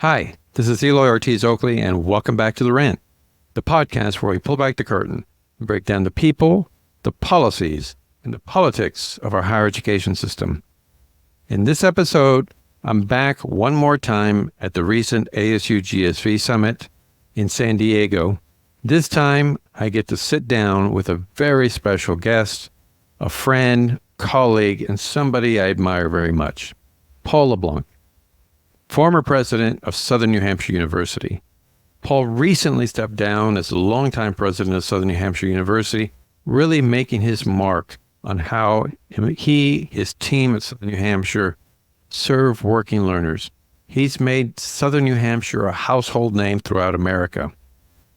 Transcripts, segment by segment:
Hi, this is Eloy Ortiz Oakley, and welcome back to The Rant, the podcast where we pull back the curtain and break down the people, the policies, and the politics of our higher education system. In this episode, I'm back one more time at the recent ASU GSV Summit in San Diego. This time, I get to sit down with a very special guest, a friend, colleague, and somebody I admire very much, Paul LeBlanc, former president of Southern New Hampshire University. Paul recently stepped down as the longtime president of Southern New Hampshire University, really making his mark on how he, his team at Southern New Hampshire, serve working learners. He's made Southern New Hampshire a household name throughout America.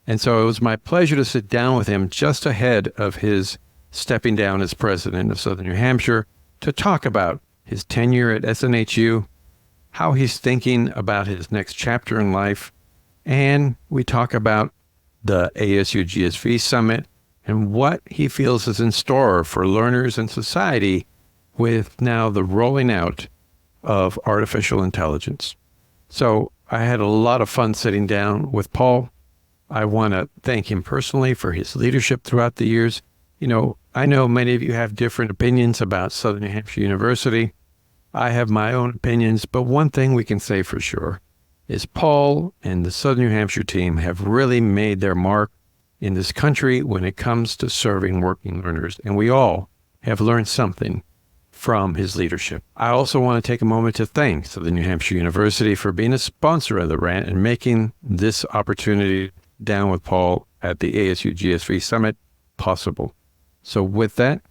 And so it was my pleasure to sit down with him just ahead of his stepping down as president of Southern New Hampshire to talk about his tenure at SNHU, how he's thinking about his next chapter in life, and we talk about the ASU GSV Summit and what he feels is in store for learners and society with now the rolling out of artificial intelligence. So I had a lot of fun sitting down with Paul. I want to thank him personally for his leadership throughout the years. You know, I know many of you have different opinions about Southern New Hampshire University. I have my own opinions, but one thing we can say for sure is Paul and the Southern New Hampshire team have really made their mark in this country when it comes to serving working learners, and we all have learned something from his leadership. I also want to take a moment to thank Southern New Hampshire University for being a sponsor of the Rant and making this opportunity down with Paul at the ASU GSV Summit possible. So with that,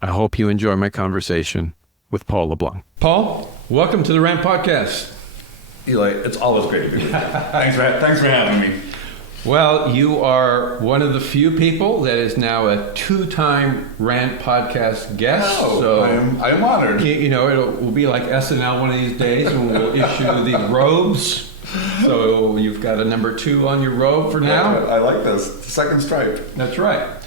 I hope you enjoy my conversation with Paul LeBlanc. Paul, welcome to the Rant Podcast. Eli, it's always great to be with you. Thanks for having me. Well, you are one of the few people that is now a two-time Rant Podcast guest. Oh, so I am honored. You know, it will be like SNL one of these days when we'll issue the robes. So you've got a number 2 on your robe for now. I like this. Second stripe. That's right.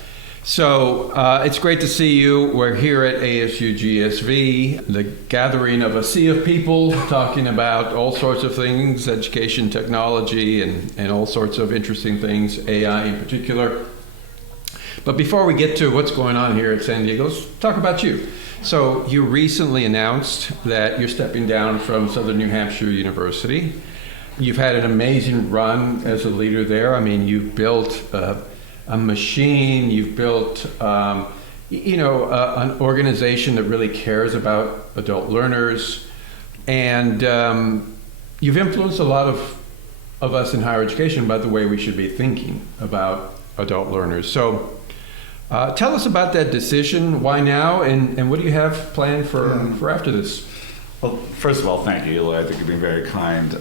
So it's great to see you. We're here at ASU GSV, the gathering of a sea of people talking about all sorts of things, education, technology, and all sorts of interesting things, AI in particular. But before we get to what's going on here at San Diego, let's talk about you. So you recently announced that you're stepping down from Southern New Hampshire University. You've had an amazing run as a leader there. I mean, you've built a machine, you've built, an organization that really cares about adult learners, and you've influenced a lot of us in higher education about the way we should be thinking about adult learners. So tell us about that decision, why now, and what do you have planned for after this? Well, first of all, thank you, Eli. I think you've been very kind.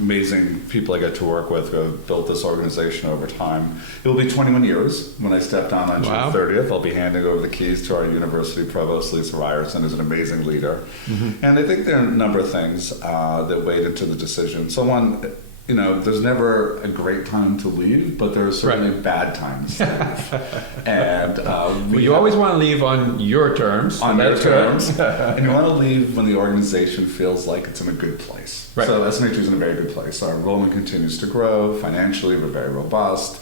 Amazing people I get to work with who have built this organization over time. It will be 21 years when I step down on June 30th. I'll be handing over the keys to our university provost, Lisa Ryerson, who's an amazing leader. Mm-hmm. And I think there are a number of things that weighed into the decision. So one, there's never a great time to leave, but there's certainly bad times to leave. And you always want to leave on your terms. On their terms. And you want to leave when the organization feels like it's in a good place. Right. So SNHU is in a very good place. Our enrollment continues to grow. Financially, we're very robust.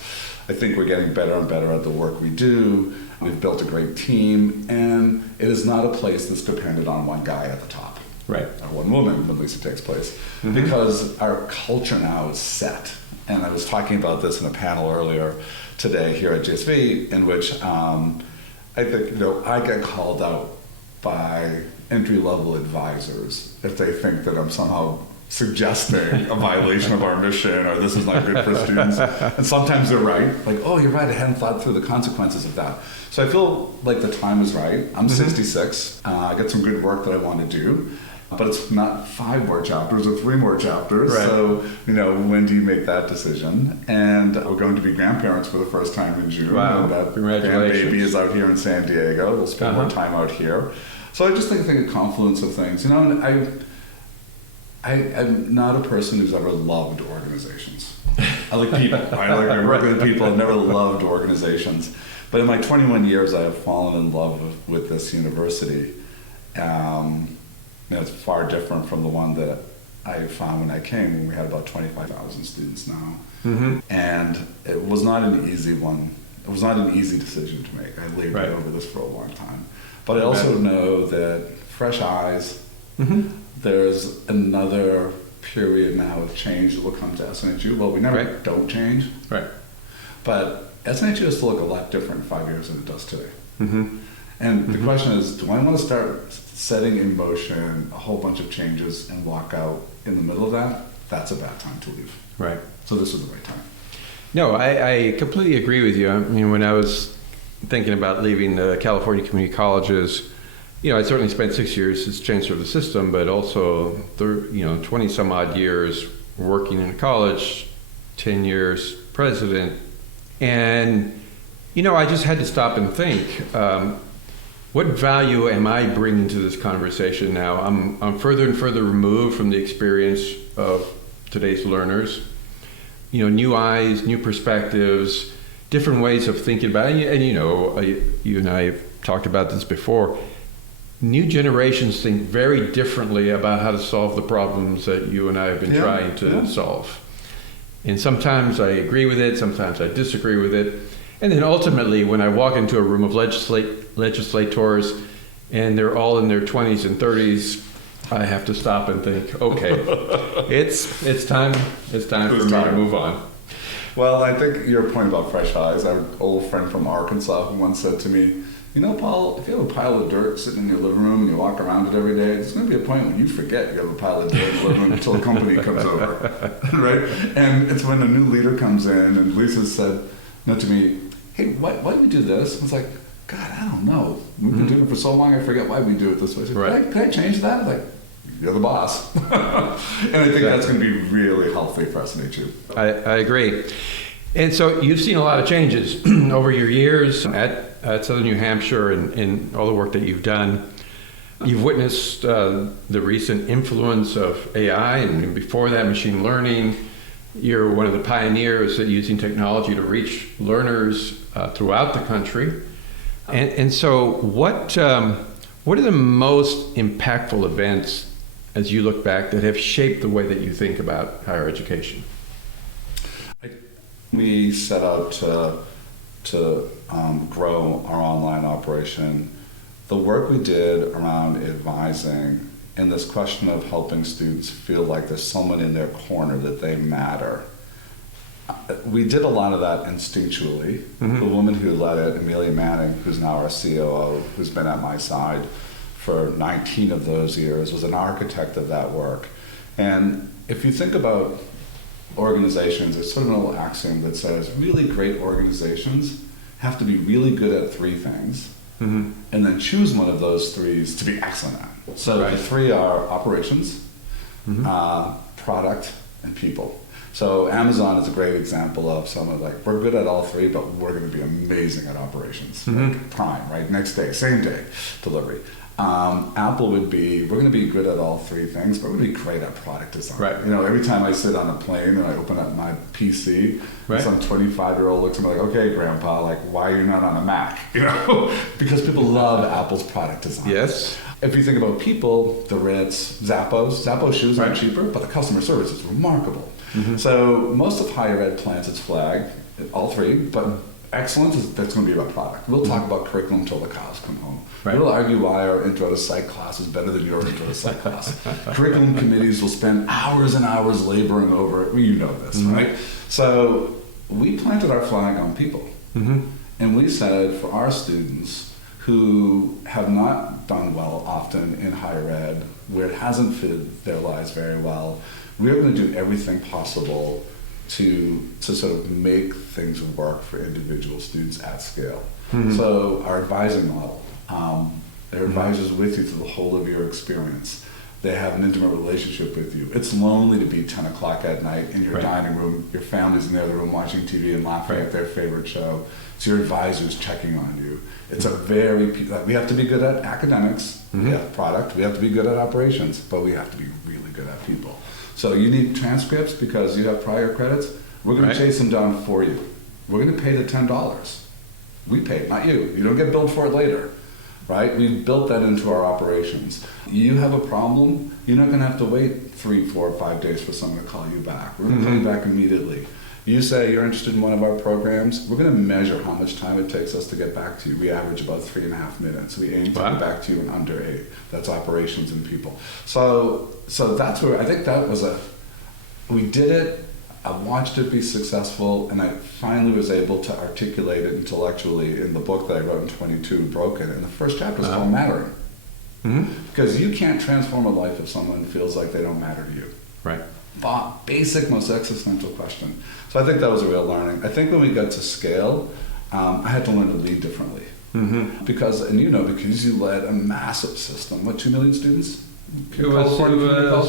I think we're getting better and better at the work we do. We've built a great team, and it is not a place that's dependent on one guy at the top. Right. Or one woman when Lisa takes place. Mm-hmm. Because our culture now is set. And I was talking about this in a panel earlier today here at GSV, in which I think, I get called out by entry-level advisors if they think that I'm somehow suggesting a violation of our mission or this is not good for students. And sometimes they're right. Like, oh, you're right, I hadn't thought through the consequences of that. So I feel like the time is right. I'm 66. I got some good work that I want to do. But it's not 5 more chapters or 3 more chapters. Right. So, when do you make that decision? And we're going to be grandparents for the first time in June. Wow. And that Congratulations. grandbaby is out here in San Diego. We'll spend more time out here. So I just think a confluence of things. I'm not a person who's ever loved organizations. I like people. I work with people. I've never loved organizations. But in my 21 years, I have fallen in love with this university. It's far different from the one that I found when I came, when we had about 25,000 students now. Mm-hmm. And it was not an easy one. It was not an easy decision to make. I labored Right. over this for a long time. But I also know that fresh eyes, Mm-hmm. there's another period now of change that will come to SNHU. Well, we never Right. don't change, Right. but SNHU has to look a lot different in 5 years than it does today. Mm-hmm. And the question is, do I want to start setting in motion a whole bunch of changes and walk out in the middle of that? That's a bad time to leave. Right. So this was the right time. No, I completely agree with you. I mean, when I was thinking about leaving the California community colleges, I certainly spent 6 years as chancellor of the system, but also 20 some odd years working in a college, 10 years president. And, I just had to stop and think, what value am I bringing to this conversation now? I'm further and further removed from the experience of today's learners. New eyes, new perspectives, different ways of thinking about it. And you and I have talked about this before. New generations think very differently about how to solve the problems that you and I have been trying to solve. And sometimes I agree with it, sometimes I disagree with it. And then ultimately, when I walk into a room of legislators and they're all in their 20s and 30s, I have to stop and think, okay, it's time for me to move on. Well, I think your point about fresh eyes, I have an old friend from Arkansas who once said to me, Paul, if you have a pile of dirt sitting in your living room and you walk around it every day, there's going to be a point when you forget you have a pile of dirt in your living room until a company comes over, right? And it's when a new leader comes in, and Lisa said to me, hey, why do we do this? I was like, God, I don't know. We've been doing it for so long, I forget why we do it this way. I said, Right. Can I change that? I'm like, you're the boss. And I think that's going to be really healthy for SNHU. I agree. And so you've seen a lot of changes over your years at Southern New Hampshire and all the work that you've done. You've witnessed the recent influence of AI, and before that, machine learning. You're one of the pioneers at using technology to reach learners throughout the country. And so what are the most impactful events as you look back that have shaped the way that you think about higher education? We set out to grow our online operation. The work we did around advising and this question of helping students feel like there's someone in their corner, that they matter. We did a lot of that instinctually. Mm-hmm. The woman who led it, Amelia Manning, who's now our COO, who's been at my side for 19 of those years, was an architect of that work. And if you think about organizations, there's sort of an old axiom that says really great organizations have to be really good at three things, mm-hmm. and then choose one of those threes to be excellent at. So the three are operations, mm-hmm. Product, and people. So Amazon is a great example of someone like, we're good at all three, but we're going to be amazing at operations. Mm-hmm. Like prime, right? Next day, same day delivery. Apple would be, we're going to be good at all three things, but we're going to be great at product design. Right. Every time I sit on a plane and I open up my PC, some 25-year-old looks at me like, okay, Grandpa, like, why are you not on a Mac? Because people love Apple's product design. Yes. If you think about people, the Ritz, Zappos shoes aren't cheaper, but the customer service is remarkable. Mm-hmm. So most of higher ed plans its flag, all three, but excellence that's going to be about product. We'll talk about curriculum until the cows come home. Right. We'll argue why our intro to psych class is better than your intro to psych class. Curriculum committees will spend hours and hours laboring over it. You know this, mm-hmm. right? So we planted our flag on people. Mm-hmm. And we said for our students who have not done well often in higher ed, where it hasn't fitted their lives very well, we're going to do everything possible to sort of make things work for individual students at scale. Mm-hmm. So our advising model, their advisors with you through the whole of your experience. They have an intimate relationship with you. It's lonely to be 10 o'clock at night in your dining room, your family's in the other room watching TV and laughing at their favorite show. It's your advisors checking on you. It's we have to be good at academics, mm-hmm. we have product, we have to be good at operations, but we have to be really good at people. So you need transcripts because you have prior credits. We're going to chase them down for you. We're going to pay the $10. We pay, not you. You don't get billed for it later, right? We've built that into our operations. You have a problem, you're not going to have to wait 3, 4, 5 days for someone to call you back. We're going to call you back immediately. You say you're interested in one of our programs, we're going to measure how much time it takes us to get back to you. We average about 3.5 minutes. We aim to get back to you in under 8. That's operations and people. So that's where I think that was we did it. I watched it be successful, and I finally was able to articulate it intellectually in the book that I wrote in 22, Broken. And the first chapter is called Mattering. Because you can't transform a life if someone feels like they don't matter to you. Right. Basic, most existential question. So I think that was a real learning. I think when we got to scale, I had to learn to lead differently. Because you led a massive system. What, 2 million students? It was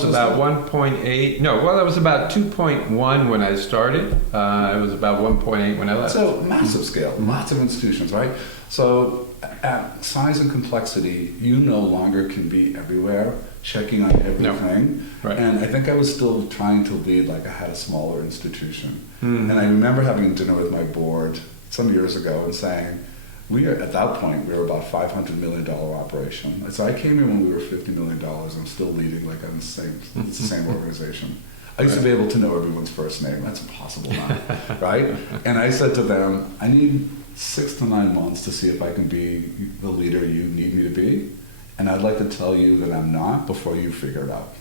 about 1.8. No, well, it was about 2.1 when I started. It was about 1.8 when I left. So massive scale, lots of institutions, right? So at size and complexity, you no longer can be everywhere, checking on everything. No. Right. And I think I was still trying to lead like I had a smaller institution. And I remember having dinner with my board some years ago and saying, at that point, we were about $500 million operation. So I came in when we were $50 million. I'm still leading like I'm it's the same organization. I used to be able to know everyone's first name. That's impossible now, right? And I said to them, I need 6 to 9 months to see if I can be the leader you need me to be. And I'd like to tell you that I'm not before you figure it out.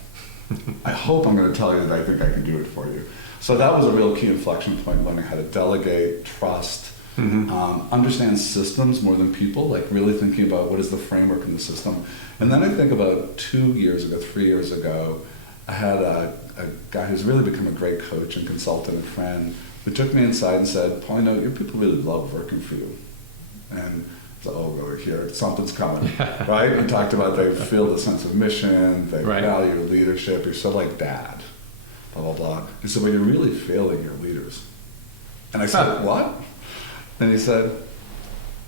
I hope I'm going to tell you that I think I can do it for you. So that was a real key inflection point, learning how to delegate, trust, understand systems more than people, like really thinking about what is the framework in the system. And then I think about 3 years ago, I had a guy who's really become a great coach and consultant and friend who took me inside and said, Paul, your people really love working for you. And I said, over here, something's coming, right? We talked about they feel the sense of mission, they value leadership, you're so like dad, blah, blah, blah. He said, well, you're really failing your leaders. And I said, what? And he said,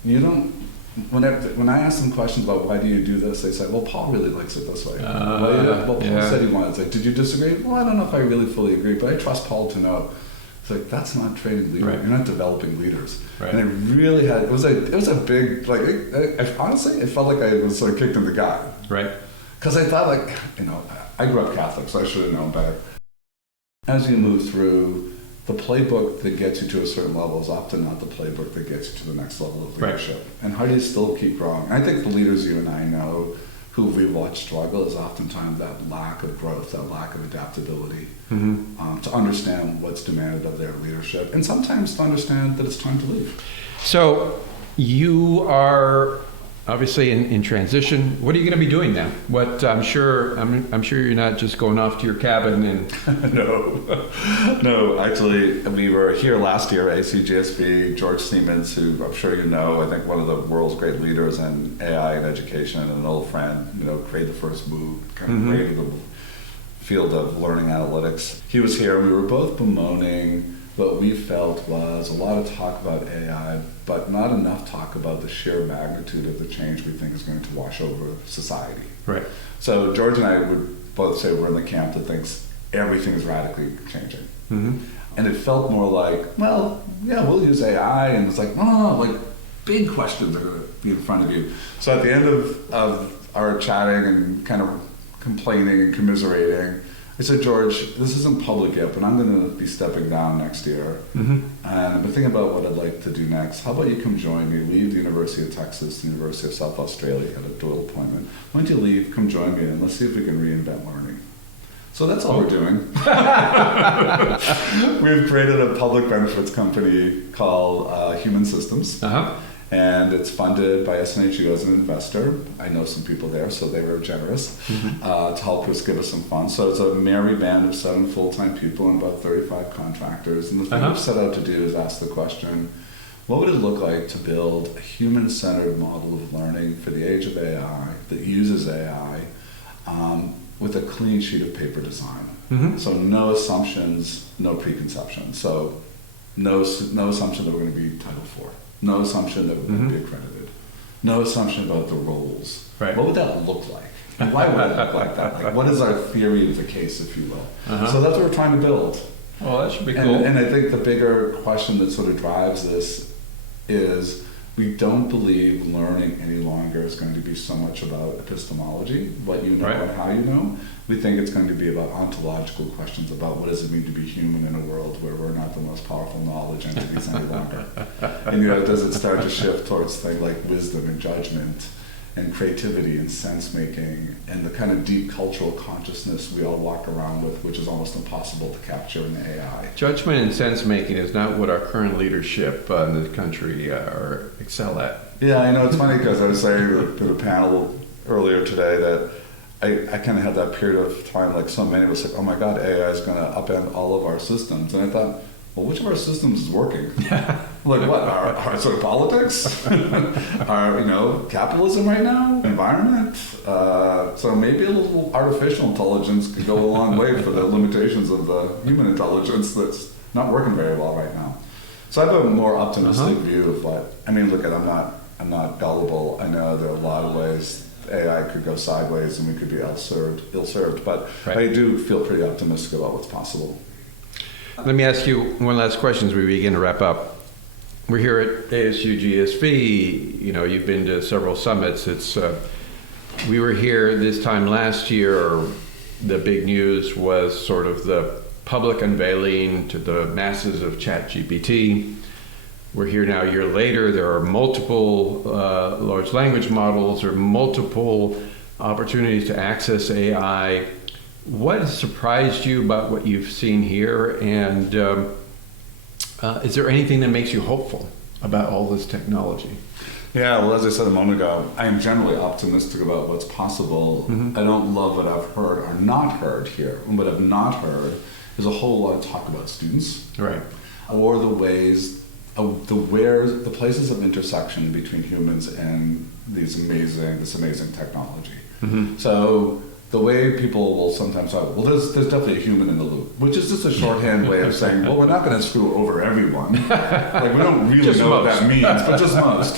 when I asked them questions about why do you do this, they said, well, Paul really likes it this way. Paul said he wanted. It's like, did you disagree? Well, I don't know if I really fully agree, but I trust Paul to know. It's like, that's not training leaders. Right. You're not developing leaders. Right. And it really had, it was a big, like, honestly, it felt like I was sort of kicked in the gut. Right. Because I thought, like, I grew up Catholic, so I should have known better. As you move through, the playbook that gets you to a certain level is often not the playbook that gets you to the next level of leadership. Right. And how do you still keep growing? I think the leaders you and I know who we watch struggle is oftentimes that lack of growth, that lack of adaptability, to understand what's demanded of their leadership, and sometimes to understand that it's time to leave. So you are obviously in transition. What are you going to be doing now? What I'm sure you're not just going off to your cabin and No. Actually, we were here last year at ASU GSV. George Siemens, who I'm sure you know, I think one of the world's great leaders in AI and education, and an old friend, created the first move, kind of created the field of learning analytics. He was here, and we were both bemoaning what we felt was a lot of talk about AI, but not enough talk about the sheer magnitude of the change we think is going to wash over society. Right. So George and I would both say we're in the camp that thinks everything is radically changing. And it felt more like, well, yeah, we'll use AI, and it's like, no, like big questions are going to be in front of you. So at the end of our chatting and kind of complaining and commiserating, I said, George, this isn't public yet, but I'm going to be stepping down next year. And I've been thinking about what I'd like to do next. How about you come join me, leave the University of Texas, the University of South Australia, had a dual appointment. Why don't you leave, come join me, and let's see if we can reinvent learning. So that's all we're doing. We've created a public benefits company called Human Systems. And it's funded by SNHU as an investor. I know some people there, so they were generous to help us give us some funds. So it's a merry band of 7 full-time people and about 35 contractors. And the thing we've set out to do is ask the question, what would it look like to build a human-centered model of learning for the age of AI that uses AI with a clean sheet of paper design? So no assumptions, no preconceptions. So no assumption that we're going to be Title IV. No assumption that we're going to be accredited. No assumption about the roles. Right. What would that look like? And why would it look like that? Like, what is our theory of the case, if you will? So that's what we're trying to build. Well, that should be cool. And I think the bigger question that sort of drives this is, We don't believe learning any longer is going to be so much about epistemology, what you know and how you know. We think it's going to be about ontological questions about what does it mean to be human in a world where we're not the most powerful knowledge entities any longer. And does it start to shift towards things like wisdom and judgment and creativity and sense making and the kind of deep cultural consciousness we all walk around with, which is almost impossible to capture in AI. Judgment and sense making is not what our current leadership in the country excel at. Yeah, it's funny because I was saying to the panel earlier today that I kind of had that period of time, like so many of us, like, oh my God, AI is going to upend all of our systems. And I thought, well, which of our systems is working? Like what? Our sort of politics? Our, capitalism right now? Environment? So maybe a little artificial intelligence could go a long way for the limitations of the human intelligence that's not working very well right now. So I have a more optimistic view of I'm not gullible. I know there are a lot of ways AI could go sideways and we could be ill-served, but I do feel pretty optimistic about what's possible. Let me ask you one last question as we begin to wrap up. We're here at ASU GSV. You've been to several summits. We were here this time last year. The big news was sort of the public unveiling to the masses of ChatGPT. We're here now a year later. There are multiple large language models or multiple opportunities to access AI. What has surprised you about what you've seen here? And is there anything that makes you hopeful about all this technology? Yeah, well, as I said a moment ago, I am generally optimistic about what's possible. I don't love what I've heard or not heard here. And what I've not heard is a whole lot of talk about students. Right. Or the ways, the places of intersection between humans and this amazing technology. So the way people will sometimes talk, well, there's definitely a human in the loop, which is just a shorthand way of saying, well, we're not going to screw over everyone. Like, we don't really know what that means, but just most,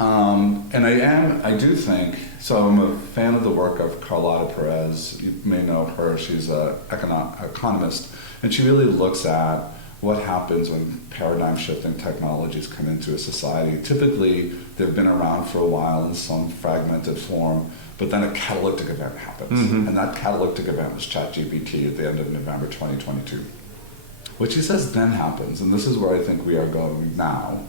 And I do think, so I'm a fan of the work of Carlotta Perez. You may know her. She's an economist, and she really looks at what happens when paradigm-shifting technologies come into a society. Typically, they've been around for a while in some fragmented form, but then a catalytic event happens. And that catalytic event was ChatGPT at the end of November 2022. What she says then happens, and this is where I think we are going now,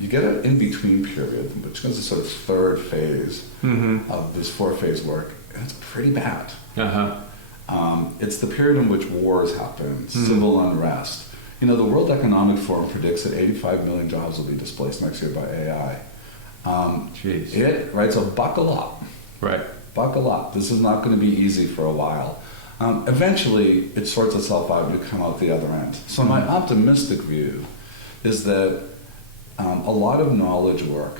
you get an in-between period, which is a sort of third phase of this four-phase work, and it's pretty bad. It's the period in which wars happen, civil unrest. The World Economic Forum predicts that 85 million jobs will be displaced next year by AI. Jeez. So buckle up. Right. Buckle up. This is not going to be easy for a while. Eventually, it sorts itself out and you come out the other end. So my optimistic view is that a lot of knowledge work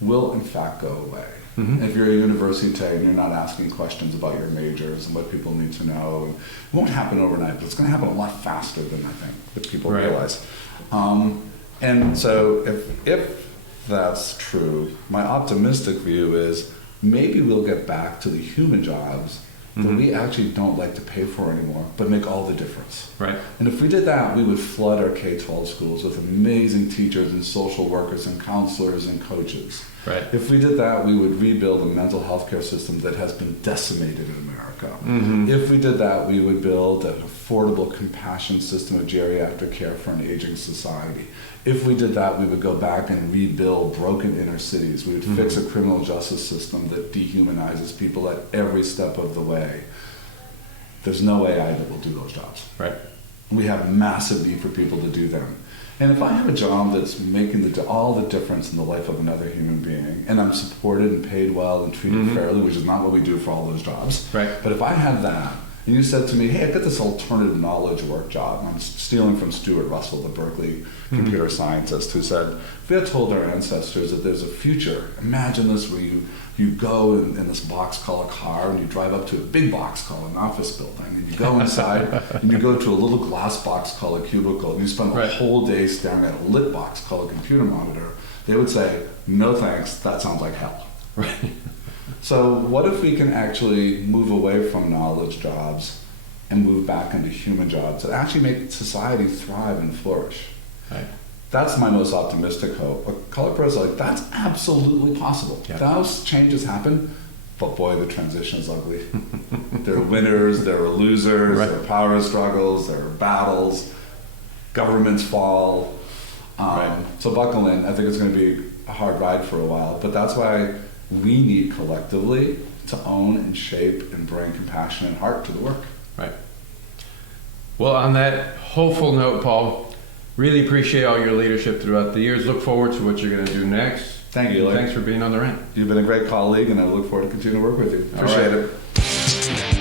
will in fact go away. If you're a university today and you're not asking questions about your majors and what people need to know, it won't happen overnight, but it's going to happen a lot faster than I think that people realize. And so if that's true, my optimistic view is maybe we'll get back to the human jobs that we actually don't like to pay for anymore, but make all the difference. Right. And if we did that, we would flood our K-12 schools with amazing teachers and social workers and counselors and coaches. Right. If we did that, we would rebuild a mental health care system that has been decimated in America. If we did that, we would build an affordable, compassionate system of geriatric care for an aging society. If we did that, we would go back and rebuild broken inner cities. We would fix a criminal justice system that dehumanizes people at every step of the way. There's no AI that will do those jobs. Right. We have massive need for people to do them. And if I have a job that's making all the difference in the life of another human being, and I'm supported and paid well and treated fairly, which is not what we do for all those jobs, right. But if I had that, and you said to me, hey, I got this alternative knowledge work job. I'm stealing from Stuart Russell, the Berkeley computer scientist, who said, if we had told our ancestors that there's a future, imagine this where you go in this box called a car and you drive up to a big box called an office building and you go inside and you go to a little glass box called a cubicle and you spend the whole day staring at a lit box called a computer monitor, they would say, no thanks, that sounds like hell. Right. So what if we can actually move away from knowledge jobs and move back into human jobs that actually make society thrive and flourish? Right. That's my most optimistic hope. A colored person, like, that's absolutely possible. Yeah. Those changes happen, but boy, the transition is ugly. There are winners, there are losers, Right. there are power struggles, there are battles, governments fall. Right. So buckle in. I think it's going to be a hard ride for a while, but that's why we need collectively to own and shape and bring compassion and heart to the work. Right. Well, on that hopeful note, Paul, really appreciate all your leadership throughout the years. Look forward to what you're going to do next. Thank you, Eli. Thanks for being on the rant. You've been a great colleague, and I look forward to continuing to work with you. Appreciate right. it.